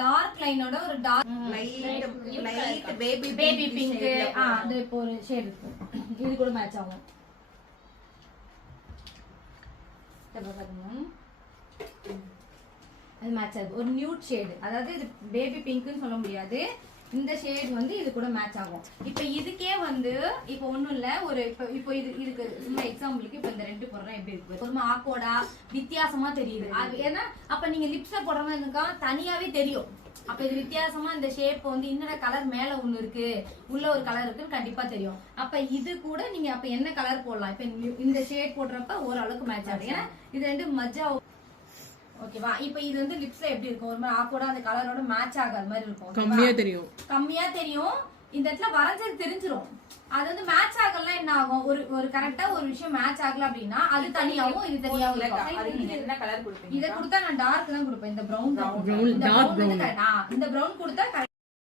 Dark லைனோட ஒரு dark light baby pink அது இப்போ ஒரு ஷேட் இருக்கு. இது கூட மேட்ச் ஆகும். அது மேட்ச் ஆகுது. ஒரு நியூட் ஷேட், அதாவது இது பேபி பிங்க்னு சொல்ல முடியாது. இந்த ஷேட் வந்து இது கூட மேட்ச் ஆகும். இப்ப இதுக்கே வந்து இப்ப ஒண்ணும் இல்ல, ஒரு இப்போ இது இதுக்கு சும்மா எக்ஸாம்பிளுக்கு இப்ப இந்த ரெண்டு போடுறேன் எப்படி இருக்கு ஒரு ஆக்கோடா வித்தியாசமா தெரியுது. ஏன்னா அப்ப நீங்க லிப்ஸ போடுறவங்க தனியாவே தெரியும். அப்ப இது வித்தியாசமா இந்த ஷேப் வந்து இன்னொரு கலர் மேல ஒண்ணு இருக்கு, உள்ள ஒரு கலர் இருக்குன்னு கண்டிப்பா தெரியும். அப்ப இது கூட நீங்க அப்ப என்ன கலர் போடலாம். இப்ப இந்த ஷேட் போடுறப்ப ஓரளவுக்கு மேட்ச் ஆகும். ஏன்னா இது ரெண்டு மஜ்ஜா. ஓகேவா? இப்ப இது வந்து லிப்ஸ்ல எப்படி இருக்கும், ஒரு மாதிரி ஆக்கோட அந்த கலரோட மேட்ச் ஆகாத மாதிரி இருக்கும். கம்மியா தெரியும். இந்த இடத்துல வரைஞ்சது தெரிஞ்சிரும். அது வந்து மேட்ச் ஆகலாம். என்ன ஆகும், ஒரு கரெக்டா ஒரு விஷயம் மேட்ச் ஆகல அப்படின்னா அது தனியாவும் இது தனியாவும் இதை கொடுத்தா நான் டார்க் தான் கொடுப்பேன். இந்த ப்ரௌன் இந்த ப்ரௌன் கொடுத்தா